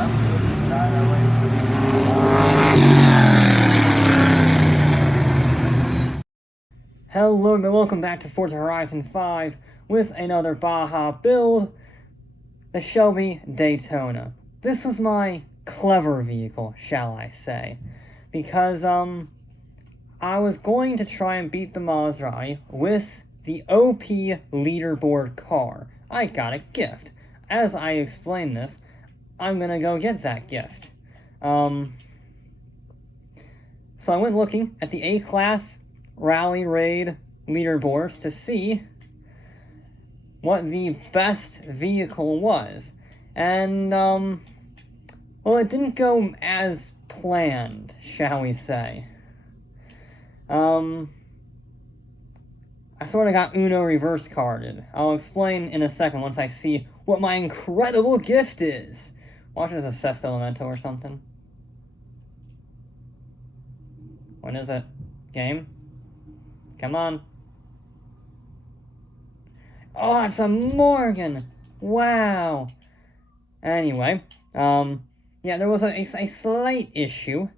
Absolutely not. Hello and welcome back to Forza Horizon 5 with another Baja build, the Shelby Daytona. This was my clever vehicle, shall I say, because I was going to try and beat the Maserati with the OP leaderboard car. I got a gift. As I explain this, I'm gonna go get that gift. So I went looking at the A-Class Rally Raid leaderboards to see what the best vehicle was. And, well, it didn't go as planned, shall we say. I sort of got Uno reverse carded. I'll explain in a second once I see what my incredible gift is. Watch this assessed Elemento or something. When is it? Game? Come on. Oh, it's a Morgan! Wow! Anyway, yeah, there was a slight issue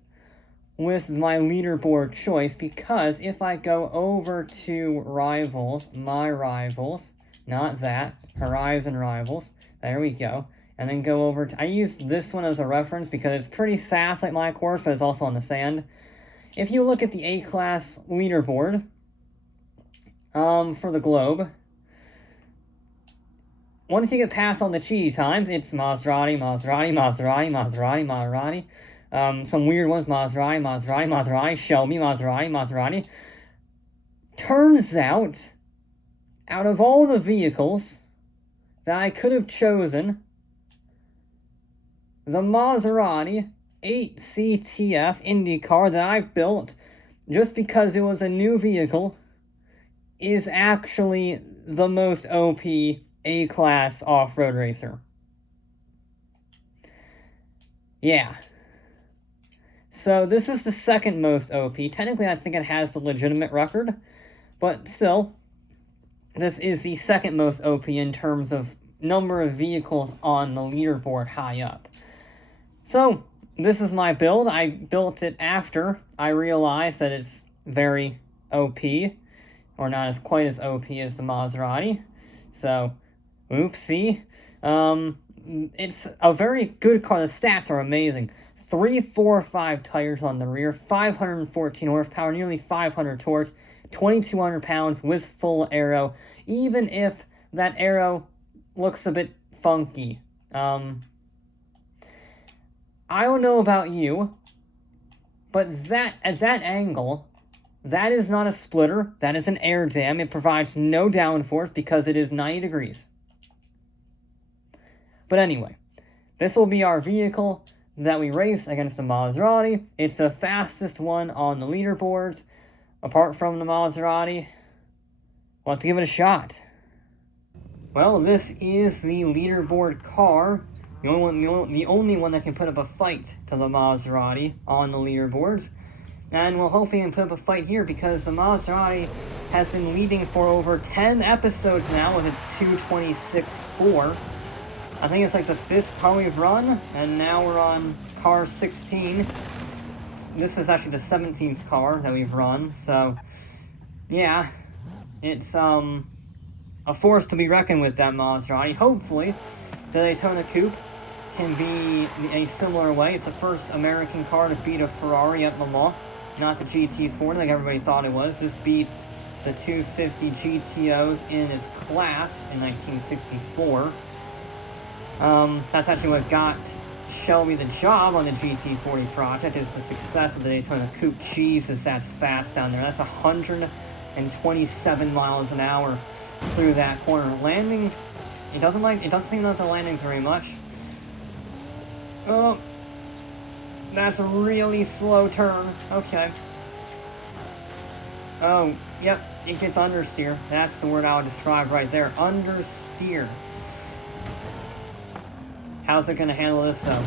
with my leaderboard choice, because if I go over to Rivals, my Rivals, not that, Horizon Rivals, there we go, and then go over to, I used this one as a reference because it's pretty fast like my course, but it's also on the sand. If you look at the A-Class leaderboard, for the globe, once you get past all the cheaty times, it's Maserati, some weird ones, Maserati, Shelby, Maserati. Turns out of all the vehicles that I could have chosen, the Maserati 8CTF IndyCar that I built just because it was a new vehicle is actually the most OP A-Class off-road racer. Yeah. So this is the second most OP. Technically, I think it has the legitimate record, but still, this is the second most OP in terms of number of vehicles on the leaderboard high up. So, this is my build. I built it after I realized that it's very OP, or not as quite as OP as the Maserati. So, oopsie. It's a very good car. The stats are amazing. 345 tires on the rear, 514 horsepower, nearly 500 torque, 2,200 pounds with full aero, even if that aero looks a bit funky. I don't know about you, but at that angle, that is not a splitter, that is an air dam. It provides no downforce because it is 90 degrees. But anyway, this will be our vehicle that we race against the Maserati. It's the fastest one on the leaderboards. Apart from the Maserati, we'll have to give it a shot. Well, this is the leaderboard car. The only one that can put up a fight to the Maserati on the leaderboards. And we'll hopefully put up a fight here because the Maserati has been leading for over 10 episodes now with its 226.4. I think it's like the 5th car we've run, and now we're on car 16. This is actually the 17th car that we've run, so yeah, it's a force to be reckoned with, that Maserati. Hopefully, the Daytona Coupe can be a similar way. It's the first American car to beat a Ferrari at Le Mans, not the GT4 like everybody thought it was. This beat the 250 GTOs in its class in 1964. That's actually what got Shelby the job on the GT40 project, is the success of the Daytona Coupe. Jesus, that's fast down there. That's 127 miles an hour through that corner. Landing, it doesn't seem like the landing's very much. Oh, that's a really slow turn. Okay. Oh, yep, it gets understeer. That's the word I would describe right there. Understeer. How's it gonna handle this, though?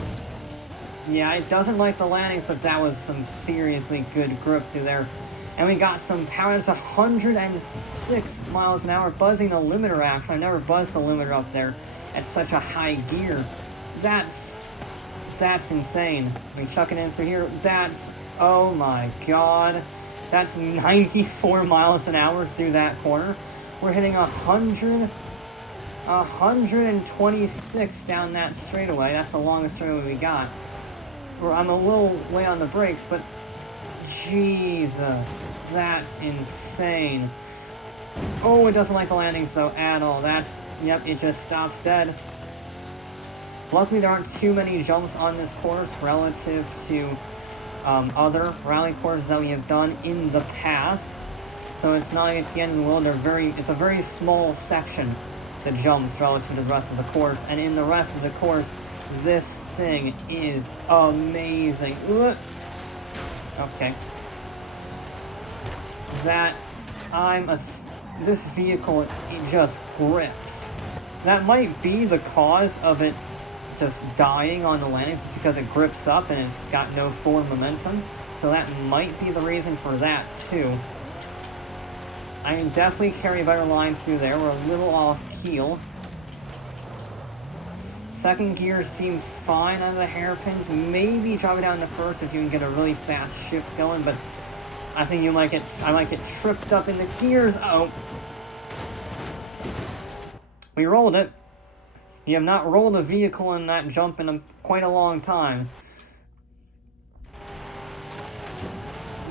Yeah, it doesn't like the landings, but that was some seriously good grip through there. And we got some power. That's 106 miles an hour, buzzing the limiter, actually. I never buzzed the limiter up there at such a high gear. That's That's insane. We chuck it in through here. That's, oh my god. That's 94 miles an hour through that corner. We're hitting 126 down that straightaway. That's the longest straightaway we got. I'm a little way on the brakes, but Jesus, that's insane. Oh, it doesn't like the landings though at all. That's, yep, it just stops dead. Luckily, there aren't too many jumps on this course relative to other rally courses that we have done in the past. So it's not like it's the end of the world. It's a very small section that jumps relative to the rest of the course. And in the rest of the course, this thing is amazing. Okay. This vehicle, it just grips. That might be the cause of it just dying on the landings, because it grips up and it's got no forward momentum. So that might be the reason for that too. I can definitely carry a better line through there. We're a little off keel. Second gear seems fine on the hairpins. Maybe drop it down to first if you can get a really fast shift going, but I think I might get tripped up in the gears. Oh. We rolled it. You have not rolled a vehicle in that jump in quite a long time.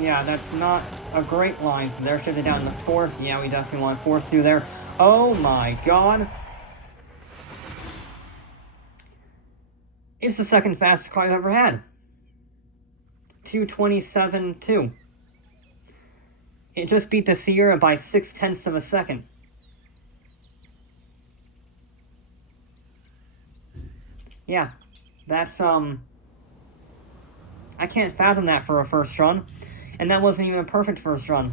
Yeah, that's not a great line. There, shifted down to fourth. Yeah, we definitely want fourth through there. Oh my god. It's the second fastest car I've ever had. 2:27.2. It just beat the Sierra by 0.6 of a second. Yeah, that's, I can't fathom that for a first run. And that wasn't even a perfect first run.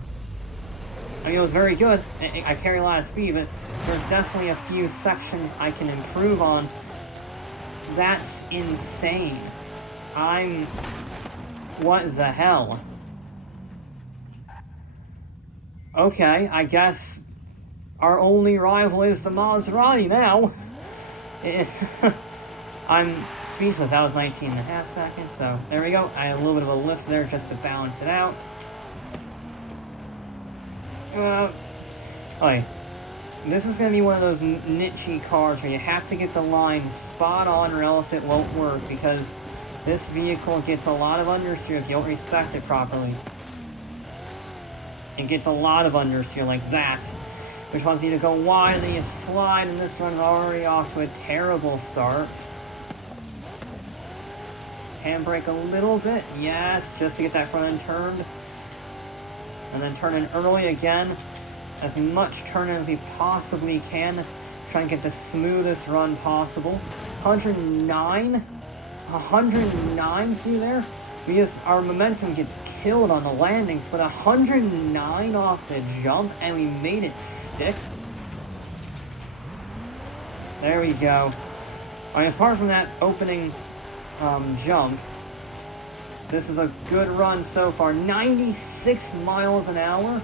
I mean, it was very good. I carry a lot of speed, but there's definitely a few sections I can improve on. That's insane. What the hell? Okay, I guess our only rival is the Maserati now. I'm speechless. That was 19.5 seconds, so there we go. I had a little bit of a lift there just to balance it out. Okay. This is going to be one of those niche-y cars where you have to get the line spot on or else it won't work, because this vehicle gets a lot of understeer if you don't respect it properly. It gets a lot of understeer like that, which causes you to go wide and then you slide, and this run's already off to a terrible start. Handbrake a little bit, yes, just to get that front end turned. And then turn in early again. As much turn in as we possibly can. Try and get the smoothest run possible. 109 through there. Because our momentum gets killed on the landings, but 109 off the jump, and we made it stick. There we go. Alright, apart from that opening jump, this is a good run so far. 96 miles an hour.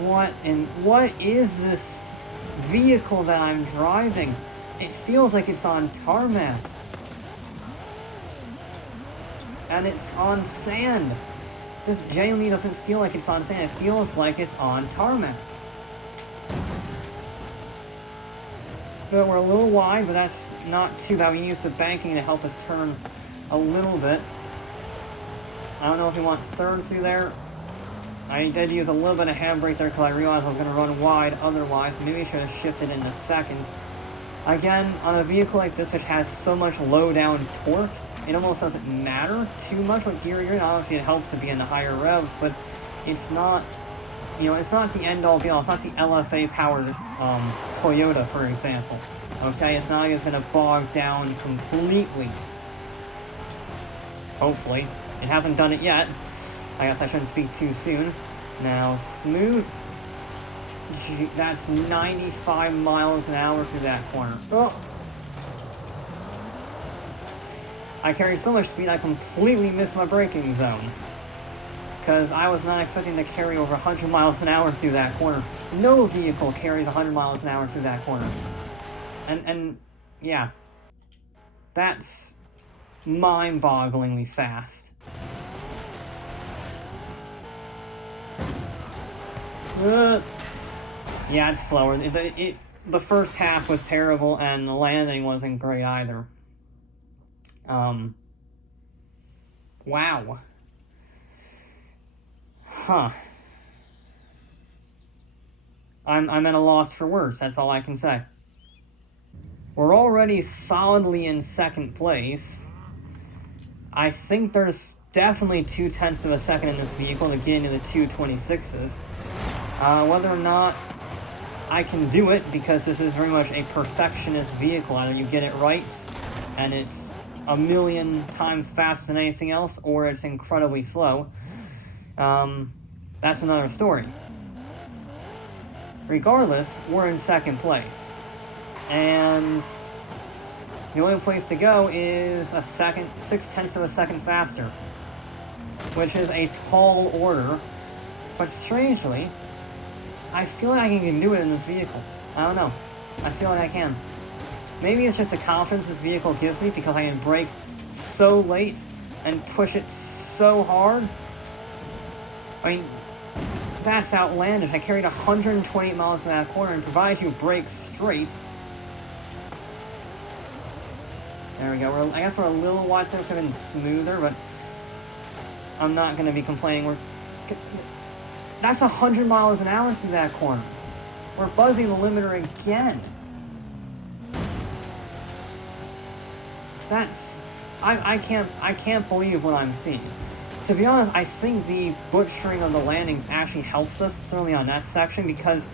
What is this vehicle that I'm driving? It feels like it's on tarmac. And it's on sand. This genuinely doesn't feel like it's on sand. It feels like it's on tarmac. But we're a little wide, but that's not too bad. We use the banking to help us turn a little bit. I don't know if we want third through there. I did use a little bit of handbrake there because I realized I was going to run wide otherwise. Maybe I should have shifted into second. Again, on a vehicle like this which has so much low-down torque, it almost doesn't matter too much what gear you're in. Obviously, it helps to be in the higher revs, but it's not, you know, it's not the end-all be-all. It's not the LFA-powered Toyota, for example. Okay, it's not like it's going to bog down completely. Hopefully. It hasn't done it yet. I guess I shouldn't speak too soon. Now, smooth. That's 95 miles an hour through that corner. Oh. I carried so much speed I completely missed my braking zone. Because I was not expecting to carry over 100 miles an hour through that corner. No vehicle carries 100 miles an hour through that corner. And yeah. That's mind-bogglingly fast. Yeah, it's slower. The first half was terrible, and the landing wasn't great either. Wow. Huh. I'm at a loss for words, that's all I can say. We're already solidly in second place. I think there's definitely 0.2 of a second in this vehicle to get into the 226s. Whether or not I can do it, because this is very much a perfectionist vehicle. Either you get it right, and it's a million times faster than anything else, or it's incredibly slow. That's another story. Regardless, we're in second place. And the only place to go is 0.6 of a second faster, which is a tall order. But strangely, I feel like I can do it in this vehicle. I don't know. I feel like I can. Maybe it's just the confidence this vehicle gives me because I can brake so late and push it so hard. I mean, that's outlandish. I carried 128 miles to that corner, and provided you brake straight. There we go. I guess we're a little wide there. Could have been smoother, but I'm not going to be complaining. That's 100 miles an hour through that corner. We're buzzing the limiter again. I can't believe what I'm seeing. To be honest, I think the butchering of the landings actually helps us, certainly on that section, because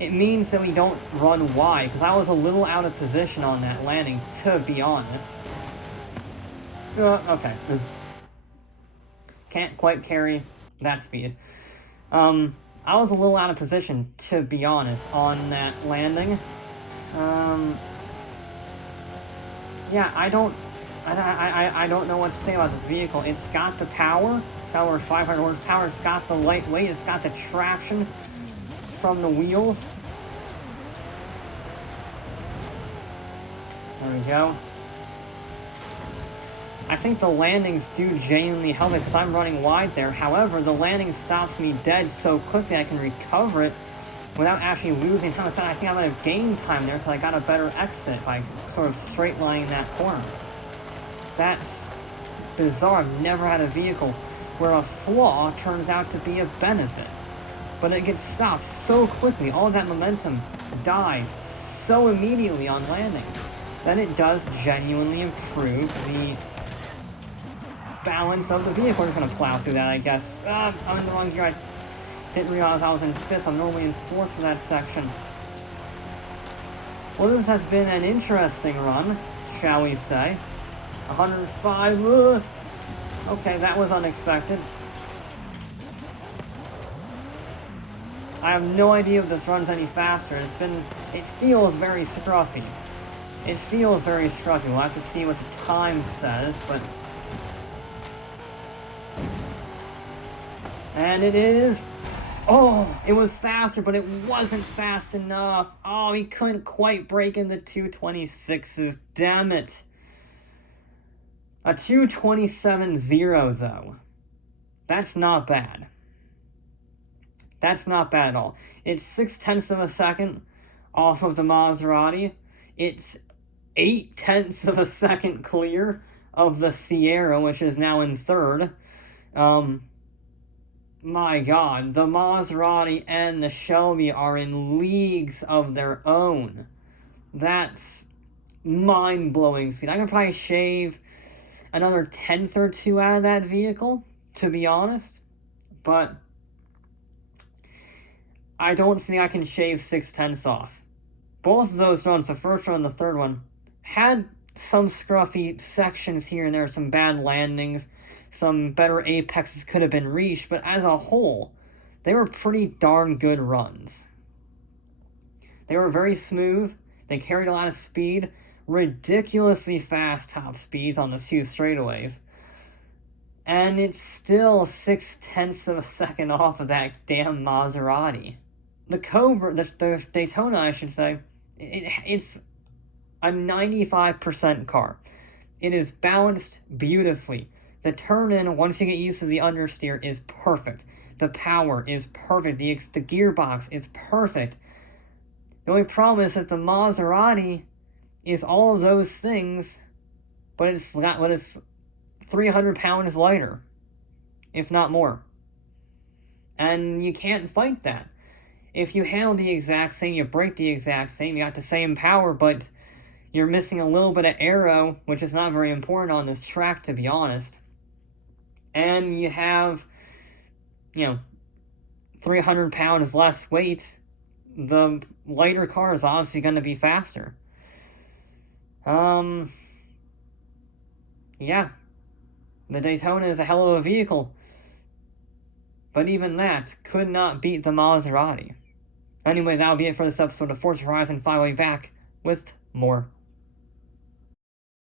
it means that we don't run wide, because I was a little out of position on that landing, to be honest. Okay. Can't quite carry that speed. I was a little out of position, to be honest, on that landing. Yeah, I don't know what to say about this vehicle. It's got the power. It's got over 500 horsepower. It's got the lightweight. It's got the traction from the wheels. There we go. I think the landings do genuinely help it because I'm running wide there. However, the landing stops me dead so quickly I can recover it without actually losing time. I think I might have gained time there because I got a better exit by sort of straight lining that corner. That's bizarre. I've never had a vehicle where a flaw turns out to be a benefit. But it gets stopped so quickly. All of that momentum dies so immediately on landings. Then it does genuinely improve the balance of the vehicle. I'm just going to plow through that, I guess. I'm in the wrong gear. I didn't realize I was in 5th. I'm normally in 4th for that section. Well, this has been an interesting run, shall we say. 105. Okay, that was unexpected. I have no idea if this runs any faster. It feels very scruffy. It feels very scruffy. We'll have to see what the time says, but... And it is... Oh, it was faster, but it wasn't fast enough. Oh, he couldn't quite break into 226s. Damn it. A 227.0, though. That's not bad. That's not bad at all. It's 0.6 of a second off of the Maserati. It's 0.8 of a second clear of the Sierra, which is now in 3rd. My God, the Maserati and the Shelby are in leagues of their own. That's mind-blowing speed. I can probably shave another 1/10 or 2 out of that vehicle, to be honest. But I don't think I can shave 0.6 off. Both of those runs, the first one and the third one, had some scruffy sections here and there, some bad landings, some better apexes could have been reached, but as a whole, they were pretty darn good runs. They were very smooth, they carried a lot of speed, ridiculously fast top speeds on the 2 straightaways, and it's still 0.6 of a second off of that damn Maserati. The Cobra, the Daytona, I should say, it's a 95% car. it is balanced beautifully. The turn-in, once you get used to the understeer, is perfect. The power is perfect. The gearbox is perfect. The only problem is that the Maserati is all of those things, but it's 300 pounds lighter, if not more. And you can't fight that. If you handle the exact same, you brake the exact same, you got the same power, but you're missing a little bit of aero, which is not very important on this track, to be honest. And you have, 300 pounds less weight, the lighter car is obviously going to be faster. Yeah. The Daytona is a hell of a vehicle. But even that could not beat the Maserati. Anyway, that'll be it for this episode of Forza Horizon 5. I'll be back with more